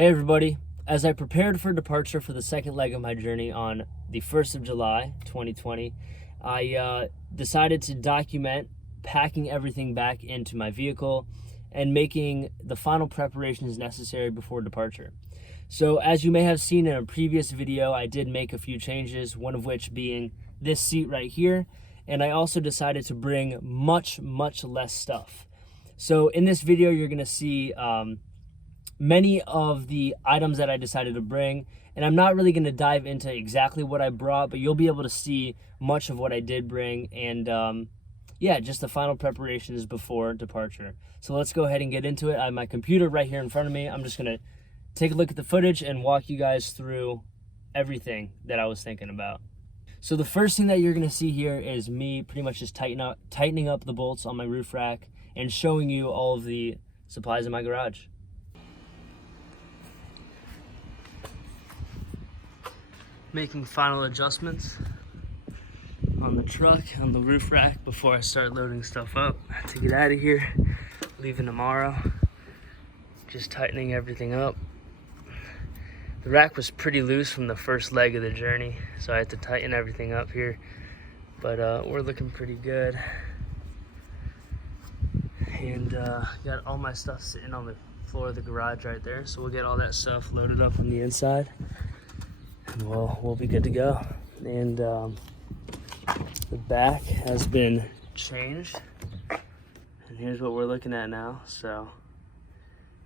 Hey everybody, as I prepared for departure for the second leg of my journey on the 1st of July 2020, I decided to document packing everything back into my vehicle and making the final preparations necessary before departure. So as you may have seen in a previous video, I did make a few changes, one of which being this seat right here, and I also decided to bring much less stuff. So in this video, you're going to see many of the items that I decided to bring, and I'm not really going to dive into exactly what I brought, but you'll be able to see much of what I did bring, and yeah, just the final preparations before departure. So let's go ahead and get into it. I have my computer right here in front of me. I'm just going to take a look at the footage and walk you guys through everything that I was thinking about. So the first thing that you're going to see here is me pretty much just tightening up the bolts on my roof rack and showing you all of the supplies in my garage. Making final adjustments on the truck, on the roof rack before I start loading stuff up to get out of here, leaving tomorrow. Just tightening everything up. The rack was pretty loose from the first leg of the journey, so I had to tighten everything up here, but we're looking pretty good. And got all my stuff sitting on the floor of the garage right there, so we'll get all that stuff loaded up on the inside. We'll be good to go. And the back has been changed, and here's what we're looking at now. So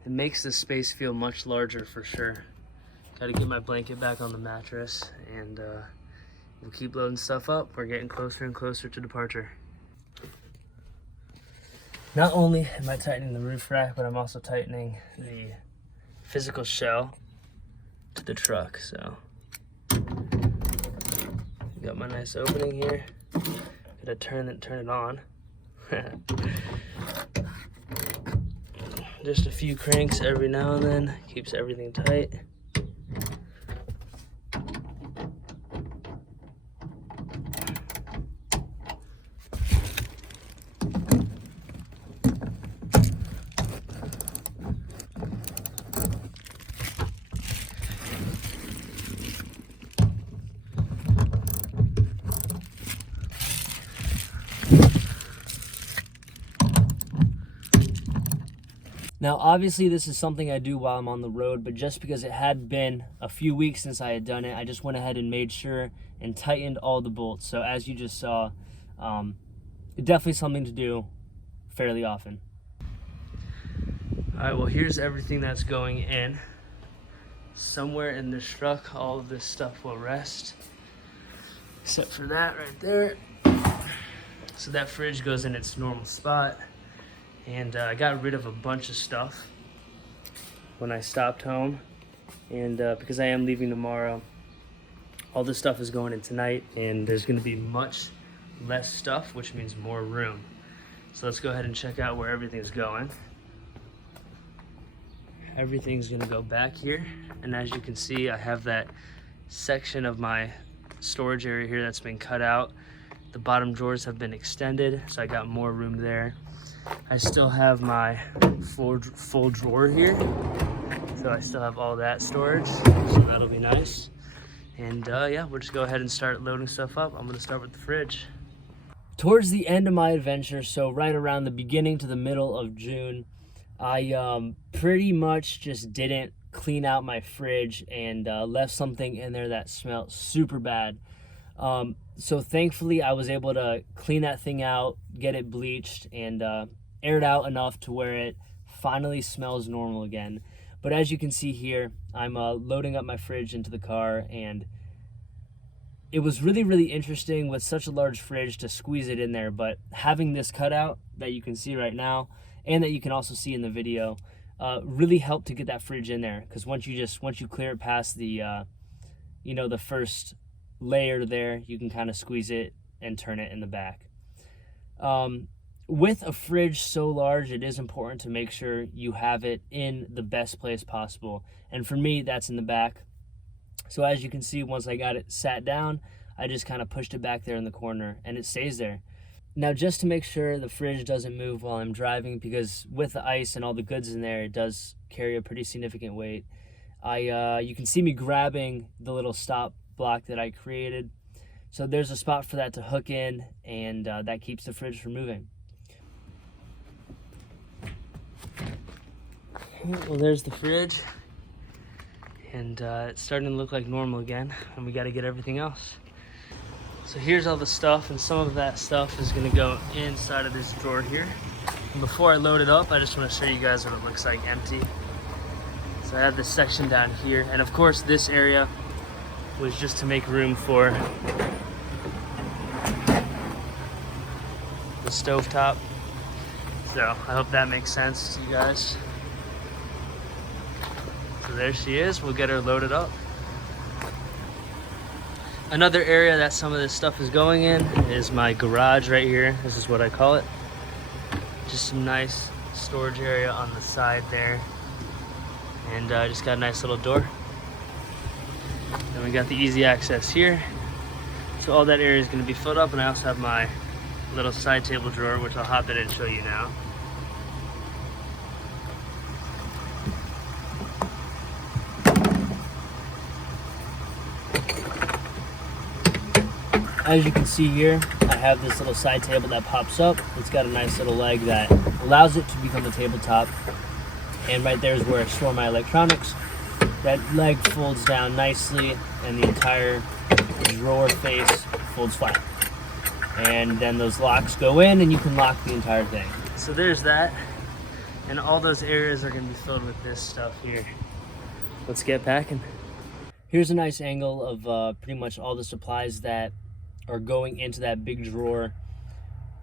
it makes the space feel much larger for sure. Got to get my blanket back on the mattress, and we'll keep loading stuff up. We're getting closer and closer to departure. Not only am I tightening the roof rack, but I'm also tightening the physical shell to the truck. So got my nice opening here. Gotta turn it on. Just a few cranks every now and then keeps everything tight. Now, obviously, this is something I do while I'm on the road, but just because it had been a few weeks since I had done it, I just went ahead and made sure and tightened all the bolts. So as you just saw, it's definitely something to do fairly often. All right, well, here's everything that's going in. Somewhere in this truck, all of this stuff will rest, except for that right there. So that fridge goes in its normal spot. And I got rid of a bunch of stuff when I stopped home, and because I am leaving tomorrow, all this stuff is going in tonight, and there's going to be much less stuff, which means more room. So let's go ahead and check out where everything's going. Everything's going to go back here, and as you can see, I have that section of my storage area here that's been cut out. The bottom drawers have been extended, so I got more room there. I still have my full drawer here, so I still have all that storage, so that'll be nice. And yeah, we'll just go ahead and start loading stuff up. I'm gonna start with the fridge. Towards the end of my adventure, so right around the beginning to the middle of June, I pretty much just didn't clean out my fridge and left something in there that smelled super bad. So thankfully I was able to clean that thing out, get it bleached, and air it out enough to where it finally smells normal again. But as you can see here, I'm loading up my fridge into the car, and it was really interesting with such a large fridge to squeeze it in there. But having this cutout that you can see right now, and that you can also see in the video, really helped to get that fridge in there. Because once you clear it past the the first layer there, you can kind of squeeze it and turn it in the back. With a fridge so large, it is important to make sure you have it in the best place possible, and for me, that's in the back. So as you can see, once I got it sat down, I just kind of pushed it back there in the corner, and it stays there. Now, just to make sure the fridge doesn't move while I'm driving, because with the ice and all the goods in there, it does carry a pretty significant weight, you can see me grabbing the little stop block that I created. So there's a spot for that to hook in, and that keeps the fridge from moving. Well, there's the fridge, and it's starting to look like normal again, and we got to get everything else. So here's all the stuff, and some of that stuff is going to go inside of this drawer here. And before I load it up, I just want to show you guys what it looks like empty. So I have this section down here, and of course this area was just to make room for the stovetop. So I hope that makes sense to you guys. So there she is. We'll get her loaded up. Another area that some of this stuff is going in is my garage right here. This is what I call it. Just some nice storage area on the side there. And I just got a nice little door. Then we got the easy access here. So all that area is going to be filled up, and I also have my little side table drawer, which I'll hop in and show you now. As you can see here, I have this little side table that pops up. It's got a nice little leg that allows it to become a tabletop. And right there is where I store my electronics. That leg folds down nicely, and the entire drawer face folds flat. And then those locks go in, and you can lock the entire thing. So there's that. And all those areas are going to be filled with this stuff here. Let's get packing. Here's a nice angle of pretty much all the supplies that are going into that big drawer.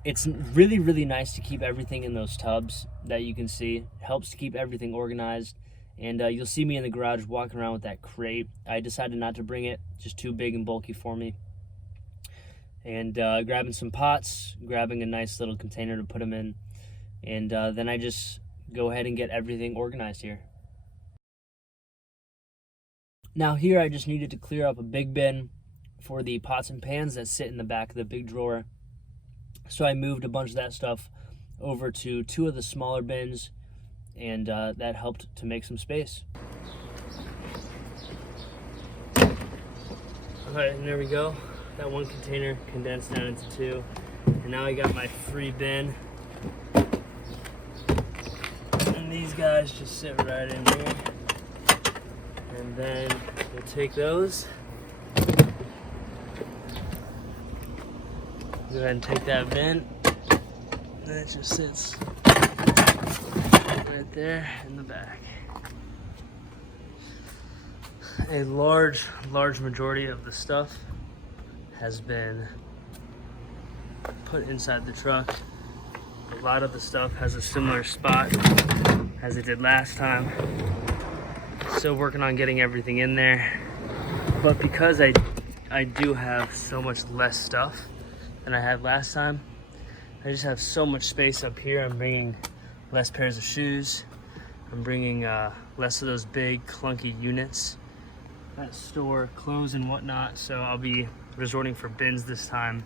It's really, really nice to keep everything in those tubs that you can see. It helps to keep everything organized. And you'll see me in the garage walking around with that crate. I decided not to bring it, just too big and bulky for me. And grabbing some pots, grabbing a nice little container to put them in. And then I just go ahead and get everything organized here. Now here I just needed to clear up a big bin for the pots and pans that sit in the back of the big drawer. So I moved a bunch of that stuff over to two of the smaller bins, and that helped to make some space. Alright, and there we go. That one container condensed down into two. And now I got my free bin. And these guys just sit right in here. And then we'll take those. Go ahead and take that bin. And it just sits right there in the back. A large majority of the stuff has been put inside the truck. A lot of the stuff has a similar spot as it did last time. Still working on getting everything in there. But because I do have so much less stuff than I had last time, I just have so much space up here. I'm bringing less pairs of shoes. I'm bringing less of those big clunky units that store clothes and whatnot. So I'll be resorting for bins this time,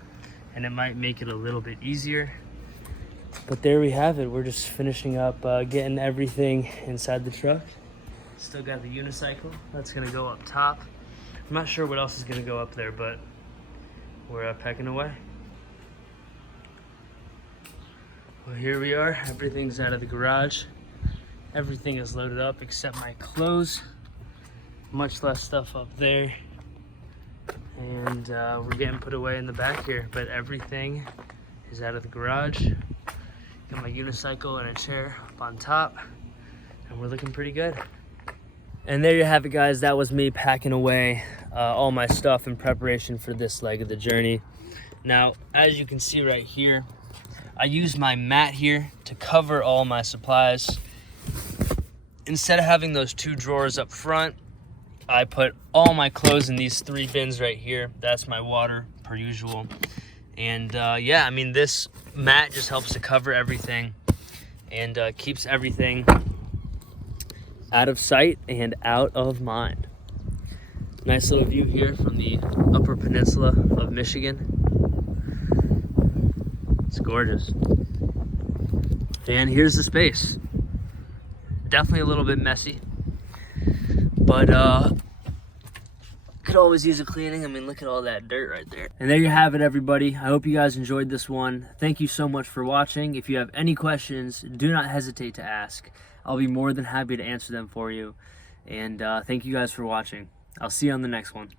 and it might make it a little bit easier. But there we have it. We're just finishing up getting everything inside the truck. Still got the unicycle that's gonna go up top. I'm not sure what else is gonna go up there, but we're packing away. Well, here we are. Everything's out of the garage. Everything is loaded up except my clothes. Much less stuff up there. And we're getting put away in the back here, but everything is out of the garage. Got my unicycle and a chair up on top, and we're looking pretty good. And there you have it, guys. That was me packing away all my stuff in preparation for this leg of the journey. Now, as you can see right here, I used my mat here to cover all my supplies. Instead of having those two drawers up front, I put all my clothes in these three bins right here. That's my water, per usual. And yeah, I mean, this mat just helps to cover everything and keeps everything out of sight and out of mind. Nice little view here from the Upper Peninsula of Michigan. It's gorgeous. And here's the space. Definitely a little bit messy, but but could always use a cleaning. I mean, look at all that dirt right there. And there you have it, everybody. I hope you guys enjoyed this one. Thank you so much for watching. If you have any questions, do not hesitate to ask. I'll be more than happy to answer them for you. And thank you guys for watching. I'll see you on the next one.